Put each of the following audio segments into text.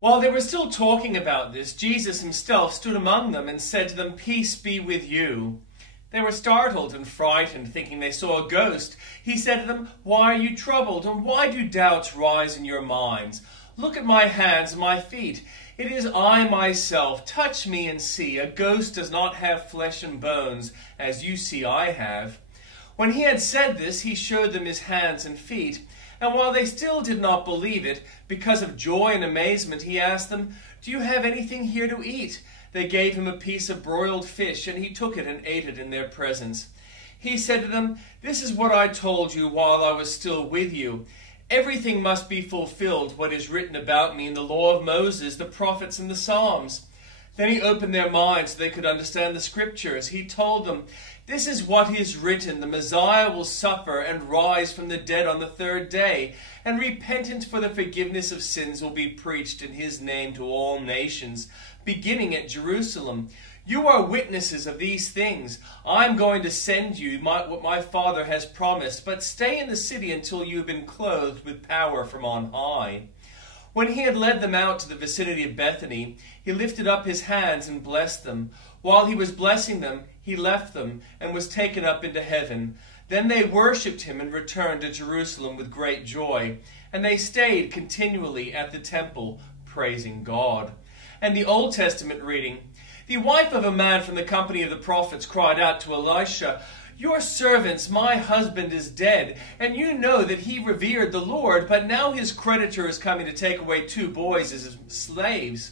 While they were still talking about this, Jesus himself stood among them and said to them, "Peace be with you." They were startled and frightened, thinking they saw a ghost. He said to them, "Why are you troubled, and why do doubts rise in your minds? Look at my hands and my feet. It is I myself. Touch me and see. A ghost does not have flesh and bones, as you see I have." When he had said this, he showed them his hands and feet. And while they still did not believe it, because of joy and amazement, he asked them, "Do you have anything here to eat?" They gave him a piece of broiled fish, and he took it and ate it in their presence. He said to them, "This is what I told you while I was still with you. Everything must be fulfilled what is written about me in the law of Moses, the prophets, and the Psalms." Then he opened their minds so they could understand the scriptures. He told them, "This is what is written, the Messiah will suffer and rise from the dead on the third day, and repentance for the forgiveness of sins will be preached in his name to all nations, beginning at Jerusalem. You are witnesses of these things. I am going to send you what my Father has promised, but stay in the city until you have been clothed with power from on high." When he had led them out to the vicinity of Bethany, he lifted up his hands and blessed them. While he was blessing them, he left them and was taken up into heaven. Then they worshipped him and returned to Jerusalem with great joy. And they stayed continually at the temple, praising God. And the Old Testament reading, "The wife of a man from the company of the prophets cried out to Elisha, 'Your servant, my husband, is dead, and you know that he revered the Lord, but now his creditor is coming to take away 2 boys as his slaves.'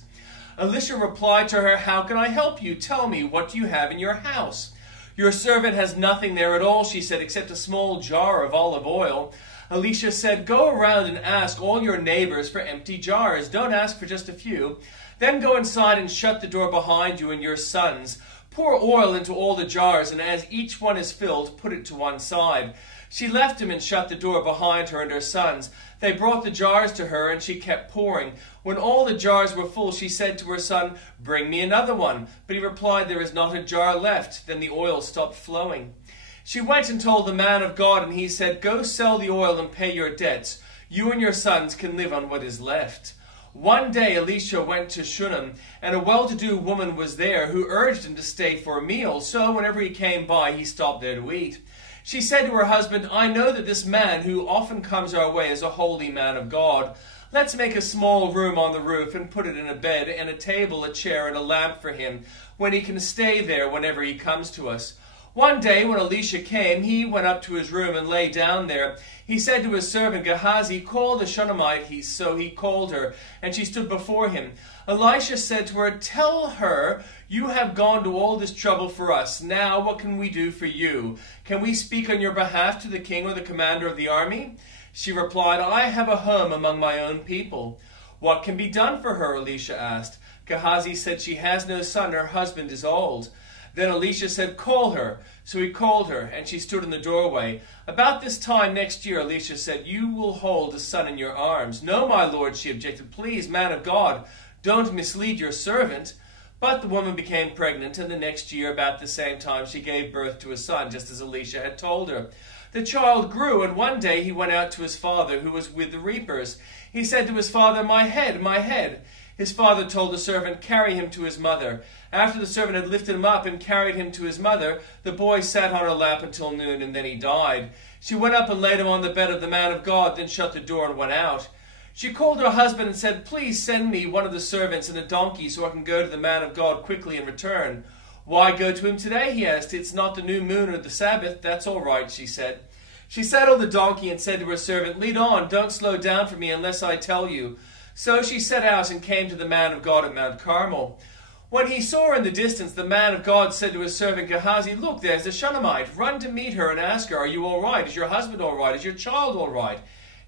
Elisha replied to her, 'How can I help you? Tell me, what do you have in your house?' 'Your servant has nothing there at all,' she said, 'except a small jar of olive oil.' Elisha said, 'Go around and ask all your neighbors for empty jars. Don't ask for just a few. Then go inside and shut the door behind you and your sons. Pour oil into all the jars, and as each one is filled, put it to one side.' She left him and shut the door behind her and her sons. They brought the jars to her, and she kept pouring. When all the jars were full, she said to her son, 'Bring me another one.' But he replied, 'There is not a jar left.' Then the oil stopped flowing. She went and told the man of God, and he said, 'Go sell the oil and pay your debts. You and your sons can live on what is left.' One day Elisha went to Shunem, and a well-to-do woman was there who urged him to stay for a meal. So whenever he came by, he stopped there to eat. She said to her husband, 'I know that this man who often comes our way is a holy man of God. Let's make a small room on the roof and put it in a bed and a table, a chair, and a lamp for him, when he can stay there whenever he comes to us.' One day when Elisha came, he went up to his room and lay down there. He said to his servant Gehazi, 'Call the Shunammite.' So he called her, and she stood before him. Elisha said to her, 'Tell her, you have gone to all this trouble for us. Now what can we do for you? Can we speak on your behalf to the king or the commander of the army?' She replied, 'I have a home among my own people.' 'What can be done for her?' Elisha asked. Gehazi said, 'She has no son, her husband is old.' Then Elisha said, 'Call her.' So he called her, and she stood in the doorway. About this time next year, Elisha said, 'You will hold a son in your arms.' 'No, my lord,' she objected. 'Please, man of God, don't mislead your servant.' But the woman became pregnant, and the next year, about the same time, she gave birth to a son, just as Elisha had told her. The child grew, and one day he went out to his father, who was with the reapers. He said to his father, 'My head, my head.' His father told the servant, 'Carry him to his mother.' After the servant had lifted him up and carried him to his mother, the boy sat on her lap until noon, and then he died. She went up and laid him on the bed of the man of God, then shut the door and went out. She called her husband and said, 'Please send me one of the servants and a donkey so I can go to the man of God quickly and return.' 'Why go to him today?' he asked. 'It's not the new moon or the Sabbath.' 'That's all right,' she said. She saddled the donkey and said to her servant, 'Lead on, don't slow down for me unless I tell you.' So she set out and came to the man of God at Mount Carmel. When he saw her in the distance, the man of God said to his servant Gehazi, 'Look, there's the Shunammite. Run to meet her and ask her, "Are you all right? Is your husband all right? Is your child all right?"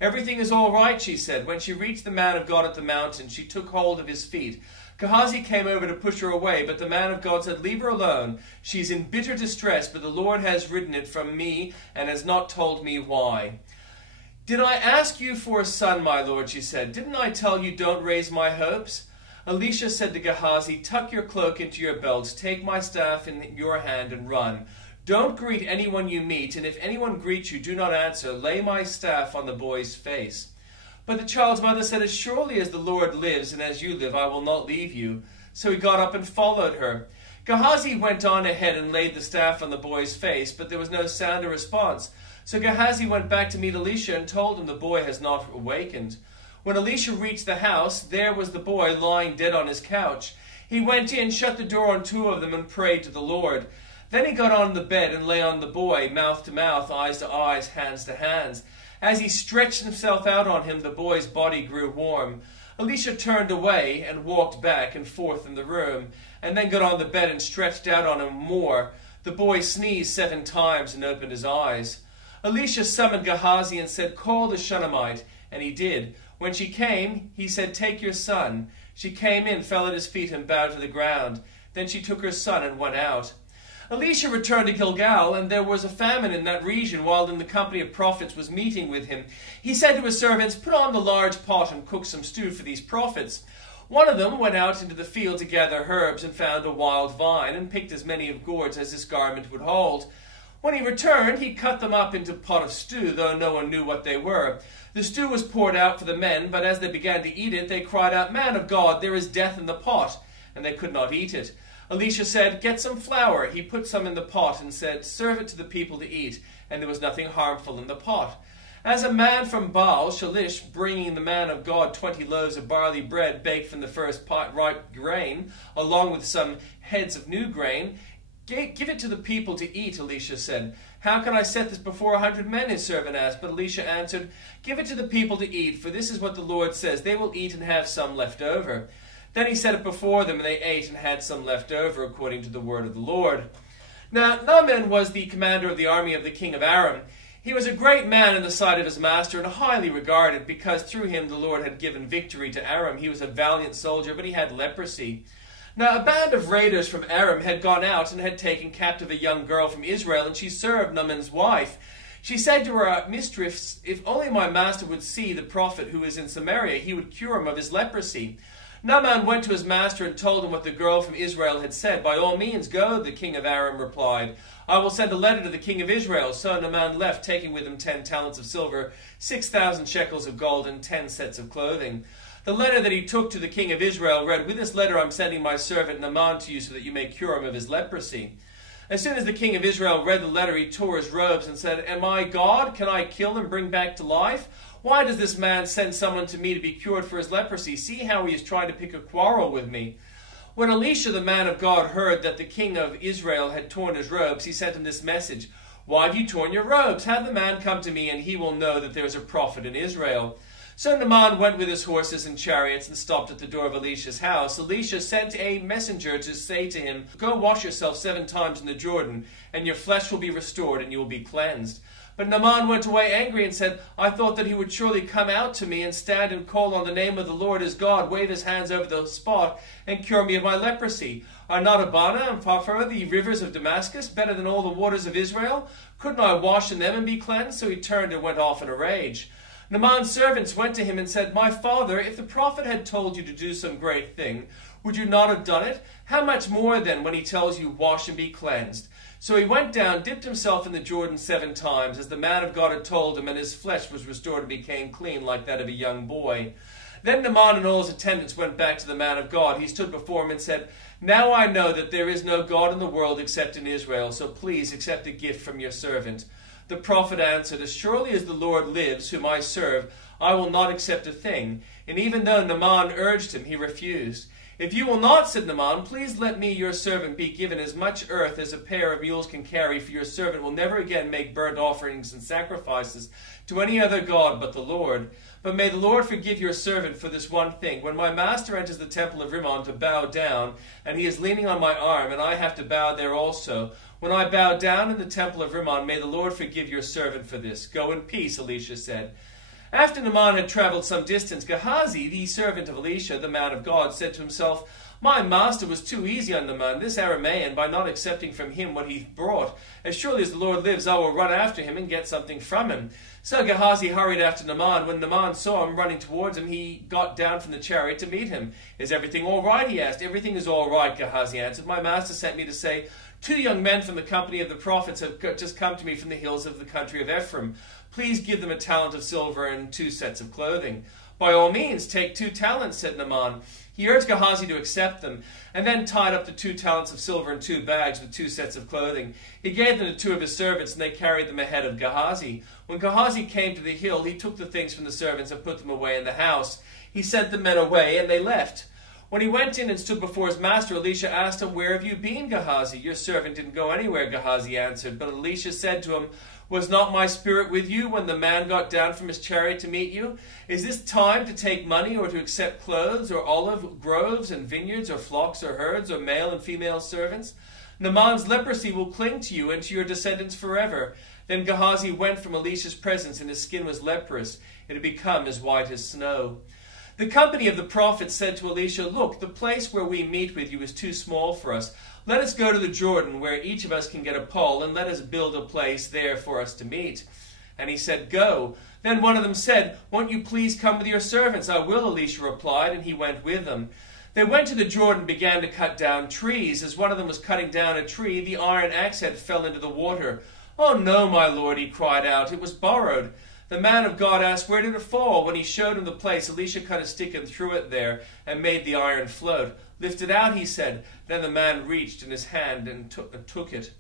'Everything is all right,' she said. When she reached the man of God at the mountain, she took hold of his feet. Gehazi came over to push her away, but the man of God said, 'Leave her alone. She's in bitter distress, but the Lord has ridden it from me and has not told me why.' 'Did I ask you for a son, my lord?' she said. 'Didn't I tell you don't raise my hopes?' Elisha said to Gehazi, 'Tuck your cloak into your belt, take my staff in your hand and run. Don't greet anyone you meet, and if anyone greets you, do not answer. Lay my staff on the boy's face.' But the child's mother said, as surely as the Lord lives and as you live, I will not leave you. So he got up and followed her. Gehazi went on ahead and laid the staff on the boy's face, but there was no sound or response. So Gehazi went back to meet Elisha and told him the boy has not awakened. When Elisha reached the house, there was the boy lying dead on his couch. He went in, shut the door on two of them, and prayed to the Lord. Then he got on the bed and lay on the boy, mouth to mouth, eyes to eyes, hands to hands. As he stretched himself out on him, the boy's body grew warm. Elisha turned away and walked back and forth in the room, and then got on the bed and stretched out on him more. The boy sneezed 7 times and opened his eyes. Elisha summoned Gehazi and said, call the Shunammite, and he did. When she came, he said, take your son. She came in, fell at his feet, and bowed to the ground. Then she took her son and went out. Elisha returned to Gilgal, and there was a famine in that region, while in the company of prophets was meeting with him. He said to his servants, put on the large pot and cook some stew for these prophets. One of them went out into the field to gather herbs, and found a wild vine, and picked as many of gourds as his garment would hold. When he returned, he cut them up into a pot of stew, though no one knew what they were. The stew was poured out for the men, but as they began to eat it, they cried out, man of God, there is death in the pot, and they could not eat it. Elisha said, get some flour. He put some in the pot and said, serve it to the people to eat, and there was nothing harmful in the pot. As a man from Baal, Shalish, bringing the man of God 20 loaves of barley bread baked from the first ripe grain, along with some heads of new grain, give it to the people to eat, Elisha said. How can I set this before 100 men, his servant asked. But Elisha answered, give it to the people to eat, for this is what the Lord says, they will eat and have some left over. Then he set it before them, and they ate and had some left over, according to the word of the Lord. Now Naaman was the commander of the army of the king of Aram. He was a great man in the sight of his master, and highly regarded, because through him the Lord had given victory to Aram. He was a valiant soldier, but he had leprosy. Now a band of raiders from Aram had gone out and had taken captive a young girl from Israel, and she served Naaman's wife. She said to her mistress, if only my master would see the prophet who is in Samaria, he would cure him of his leprosy. Naaman went to his master and told him what the girl from Israel had said. By all means, go, the king of Aram replied. I will send a letter to the king of Israel. So Naaman left, taking with him 10 talents of silver, 6,000 shekels of gold, and 10 sets of clothing. The letter that he took to the king of Israel read, with this letter I'm sending my servant Naaman to you so that you may cure him of his leprosy. As soon as the king of Israel read the letter, he tore his robes and said, am I God? Can I kill and bring back to life? Why does this man send someone to me to be cured for his leprosy? See how he is trying to pick a quarrel with me. When Elisha, the man of God, heard that the king of Israel had torn his robes, he sent him this message. Why have you torn your robes? Have the man come to me, and he will know that there is a prophet in Israel. So Naaman went with his horses and chariots and stopped at the door of Elisha's house. Elisha sent a messenger to say to him, go wash yourself 7 times in the Jordan, and your flesh will be restored, and you will be cleansed. But Naaman went away angry and said, I thought that he would surely come out to me and stand and call on the name of the Lord his God, wave his hands over the spot, and cure me of my leprosy. Are not Abana and Pharpar, the rivers of Damascus, better than all the waters of Israel? Couldn't I wash in them and be cleansed? So he turned and went off in a rage. Naaman's servants went to him and said, my father, if the prophet had told you to do some great thing, would you not have done it? How much more then when he tells you, wash and be cleansed? So he went down, dipped himself in the Jordan 7 times, as the man of God had told him, and his flesh was restored and became clean like that of a young boy. Then Naaman and all his attendants went back to the man of God. He stood before him and said, now I know that there is no God in the world except in Israel, so please accept a gift from your servant. The prophet answered, as surely as the Lord lives, whom I serve, I will not accept a thing. And even though Naaman urged him, he refused. If you will not, said Naaman, please let me, your servant, be given as much earth as a pair of mules can carry, for your servant will never again make burnt offerings and sacrifices to any other god but the Lord. But may the Lord forgive your servant for this one thing. When my master enters the temple of Rimmon to bow down, and he is leaning on my arm, and I have to bow there also, when I bow down in the temple of Rimmon, may the Lord forgive your servant for this. Go in peace, Elisha said. After Naaman had traveled some distance, Gehazi, the servant of Elisha, the man of God, said to himself, my master was too easy on Naaman, this Aramaean, by not accepting from him what he brought. As surely as the Lord lives, I will run after him and get something from him. So Gehazi hurried after Naaman. When Naaman saw him running towards him, he got down from the chariot to meet him. Is everything all right? He asked. Everything is all right, Gehazi answered. My master sent me to say, 2 young men from the company of the prophets have just come to me from the hills of the country of Ephraim. Please give them a talent of silver and 2 sets of clothing." "By all means, take 2 talents, said Naaman. He urged Gehazi to accept them, and then tied up the 2 talents of silver in 2 bags with 2 sets of clothing. He gave them to 2 of his servants, and they carried them ahead of Gehazi. When Gehazi came to the hill, he took the things from the servants and put them away in the house. He sent the men away, and they left. When he went in and stood before his master, Elisha asked him, "Where have you been, Gehazi?" "Your servant didn't go anywhere," Gehazi answered. But Elisha said to him, "Was not my spirit with you when the man got down from his chariot to meet you? Is this time to take money or to accept clothes or olive groves and vineyards or flocks or herds or male and female servants? Naaman's leprosy will cling to you and to your descendants forever." Then Gehazi went from Elisha's presence, and his skin was leprous. It had become as white as snow. The company of the prophets said to Elisha, "Look, the place where we meet with you is too small for us. Let us go to the Jordan, where each of us can get a pole, and let us build a place there for us to meet." And he said, "Go." Then one of them said, "Won't you please come with your servants?" "I will," Elisha replied, and he went with them. They went to the Jordan and began to cut down trees. As one of them was cutting down a tree, the iron axe head fell into the water. "Oh no, my lord," he cried out, "it was borrowed." The man of God asked, "Where did it fall?" When he showed him the place, Elisha cut a stick and threw it there and made the iron float. "Lift it out," he said. Then the man reached in his hand and took it.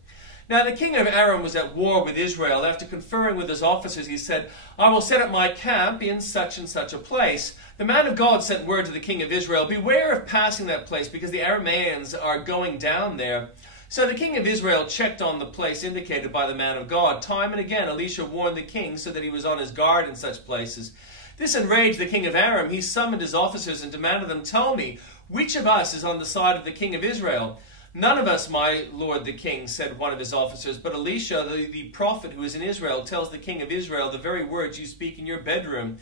Now the king of Aram was at war with Israel. After conferring with his officers, he said, "I will set up my camp in such and such a place." The man of God sent word to the king of Israel, "Beware of passing that place, because the Arameans are going down there." So the king of Israel checked on the place indicated by the man of God. Time and again Elisha warned the king so that he was on his guard in such places. This enraged the king of Aram. He summoned his officers and demanded them, "Tell me, which of us is on the side of the king of Israel?" "None of us, my lord the king," said one of his officers, "but Elisha, the prophet who is in Israel, tells the king of Israel the very words you speak in your bedroom."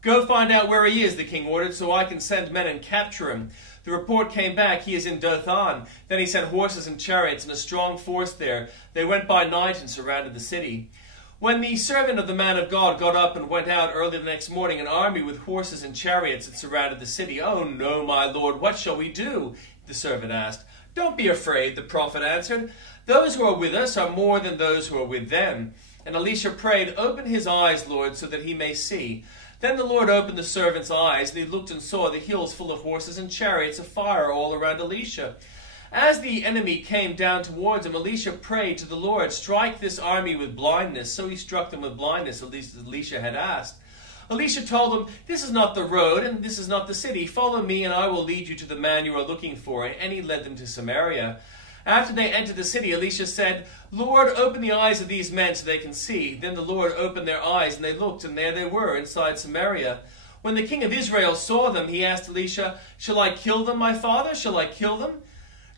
"Go find out where he is," the king ordered, "so I can send men and capture him." The report came back, "He is in Dothan." Then he sent horses and chariots and a strong force there. They went by night and surrounded the city. When the servant of the man of God got up and went out early the next morning, an army with horses and chariots had surrounded the city. "Oh no, my lord, what shall we do?" the servant asked. "Don't be afraid," the prophet answered. "Those who are with us are more than those who are with them." And Elisha prayed, "Open his eyes, Lord, so that he may see." Then the Lord opened the servant's eyes, and he looked and saw the hills full of horses and chariots of fire all around Elisha. As the enemy came down towards him, Elisha prayed to the Lord, "Strike this army with blindness." So he struck them with blindness, at least as Elisha had asked. Elisha told them, "This is not the road, and this is not the city. Follow me, and I will lead you to the man you are looking for." And he led them to Samaria. After they entered the city, Elisha said, "Lord, open the eyes of these men so they can see." Then the Lord opened their eyes, and they looked, and there they were, inside Samaria. When the king of Israel saw them, he asked Elisha, "Shall I kill them, my father? Shall I kill them?"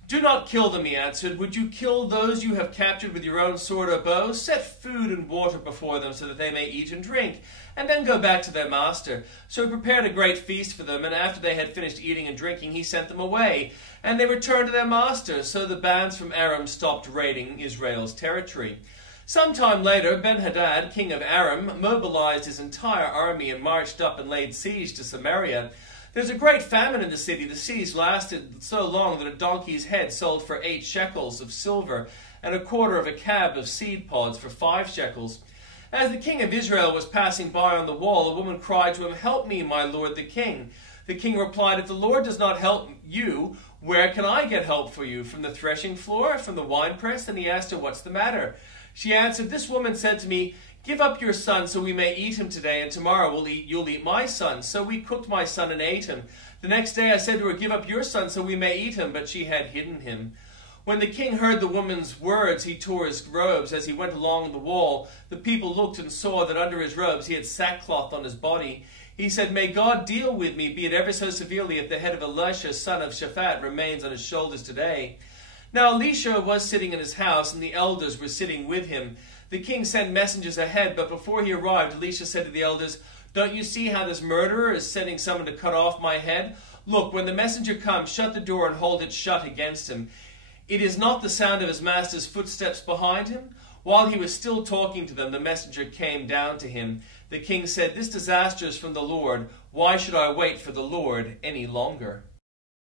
"Do not kill them," he answered. "Would you kill those you have captured with your own sword or bow? Set food and water before them so that they may eat and drink, and then go back to their master." So he prepared a great feast for them, and after they had finished eating and drinking, he sent them away, and they returned to their master. So the bands from Aram stopped raiding Israel's territory. Some time later, Ben-Hadad, king of Aram, mobilized his entire army and marched up and laid siege to Samaria. There was a great famine in the city. The siege lasted so long that a donkey's head sold for 8 shekels of silver, and a quarter of a cab of seed pods for 5 shekels. As the king of Israel was passing by on the wall, a woman cried to him, "Help me, my lord the king." The king replied, "If the Lord does not help you, where can I get help for you? From the threshing floor? From the winepress?" Then he asked her, "What's the matter?" She answered, "This woman said to me, 'Give up your son so we may eat him today, and tomorrow you'll eat my son.' So we cooked my son and ate him. The next day I said to her, 'Give up your son so we may eat him,' but she had hidden him." When the king heard the woman's words, he tore his robes. As he went along the wall, the people looked and saw that under his robes he had sackcloth on his body. He said, "May God deal with me, be it ever so severely, if the head of Elisha, son of Shaphat, remains on his shoulders today." Now Elisha was sitting in his house, and the elders were sitting with him. The king sent messengers ahead, but before he arrived, Elisha said to the elders, "Don't you see how this murderer is sending someone to cut off my head? Look, when the messenger comes, shut the door and hold it shut against him. It is not the sound of his master's footsteps behind him." While he was still talking to them, the messenger came down to him. The king said, "This disaster is from the Lord. Why should I wait for the Lord any longer?"